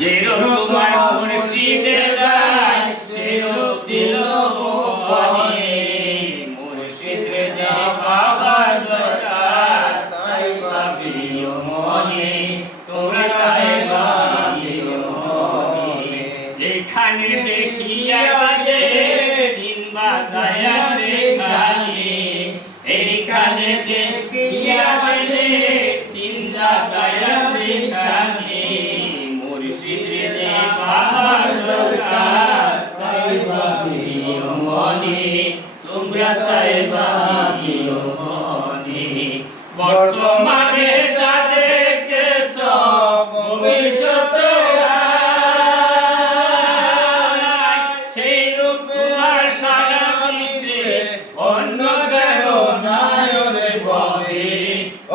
যেরূপ তোমার মুর্শিদের গায় সেরূপ ছিল গোপনে মুর্শিদরে যে বাবার দরকার তাই ভাবিও মনে তোমরা তাই ভাবিও মনে এখানে দেখিয়া গেলে চিনবা দয়া সেখানে এইখানে দেখিয়া গেলে চিন্তা দয়া সেখানে মুর্শিদরে যে বাবার দরকার তাই ভাবিও মনে তোমরা তাই ভাবিও মনে বর্তমানে যা দেখতেছ ভবিষ্যতে সেই রূপ তোমার সারা বিশ্বে অন্য কেহ নাই রে ববে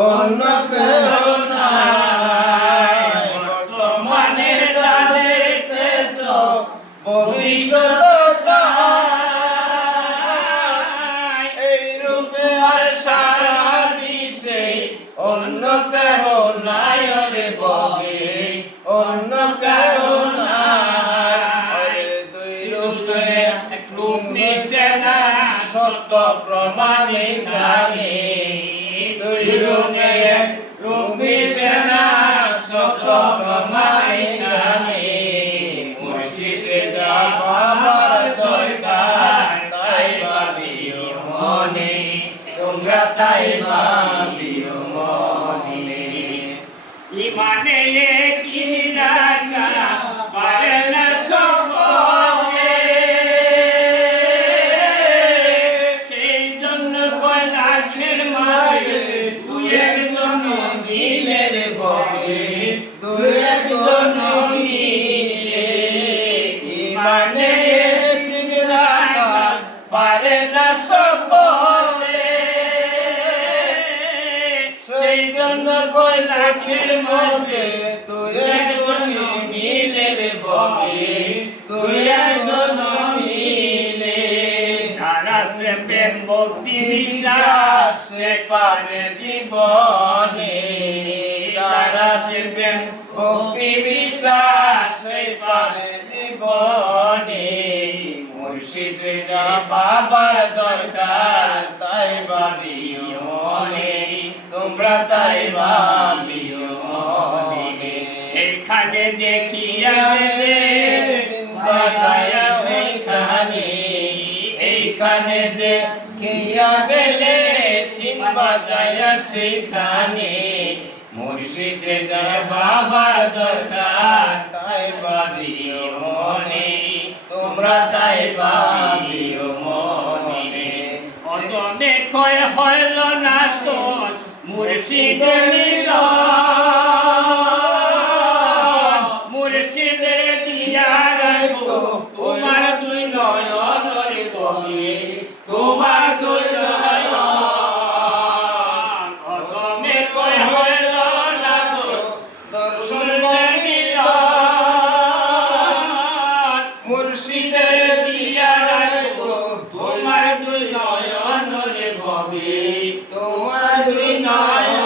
অন্য কেহ নাই বর্তমানে যা দেখতেছ ভবিষ্যৎ এই রূপে আর সারা বিশ্বে অন্য কেহ নাই রে ববে অন্য কেহ নাই দুই রূপে এক রূপ মিশে না সত্য প্রমাণে গানে দুই রূপে এক রূপ মিশে না সত্য প্রমাণে গানে মুর্শিদে যা বাবার দরকার তাই ভাবিও মনে তোমরা তাই ভাবিও মনে ইমানে কিনি রাখা পারে না সকলে সেই জন্য কৈলাসের মাঝে দুই একজন মিলে রে ববে দুই একজন মিলে ইমানে কিনি রাখা পারে না সকলে সেই জন্য কৈলাসের মধ্যে দুই একজন মিলে রে ববে দুই একজন মিলে যারা সে প্রেম ভক্তি বিশ্বাস সে পাবে জীবনে যারা সে প্রেম ভক্তি বিশ্বাস সে পাবে জীবনে মুর্শিদরে যা বাবার দরকার তাই ভাবিও মনে তোমরা তাই ভাবিও মনে এখানে দেখিয়া গেলে দয়া সেখানে এইখানে দেখিয়া গেলে চিনবা দয়া সেখানে মুর্শিদরে যা বাবার দরকার তাই ভাবিও মনে তোমরা তাই ভাবিও মনে অতমে ক্ষয় হইল না তোর মুর্শিদের মিলন মুর্শিদের দিয়া রাখো তোমার দুই নয়ন রে ববে তোমার দুই নয়ন অতমে ক্ষয় হইল না তোর দর্শনের মিলন মুর্শিদের দিয়া রাখো তোমার দুই নয়ন রে ববে তোমার দুই নয়ন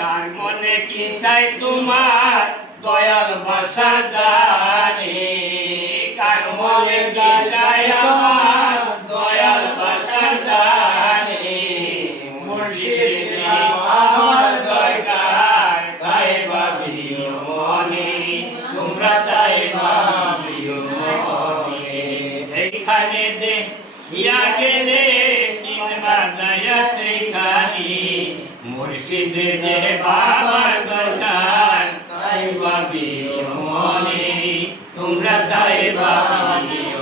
কার মনে কি চাই তোমার দয়াল ভাষা জানে কার মনে কি চাই আমার দয়াল ভাষা জানে মুর্শিদ আমার দরকার তাই ভাবিও মনে তোমরা তাই ভাবিও মনে এইখানে দেখিয়া গেলে চিনবা দয়া সেখানে মুর্শিদরে যে বাবার দরকার তাই ভাবিও মনে তোমরা তাই ভাবিও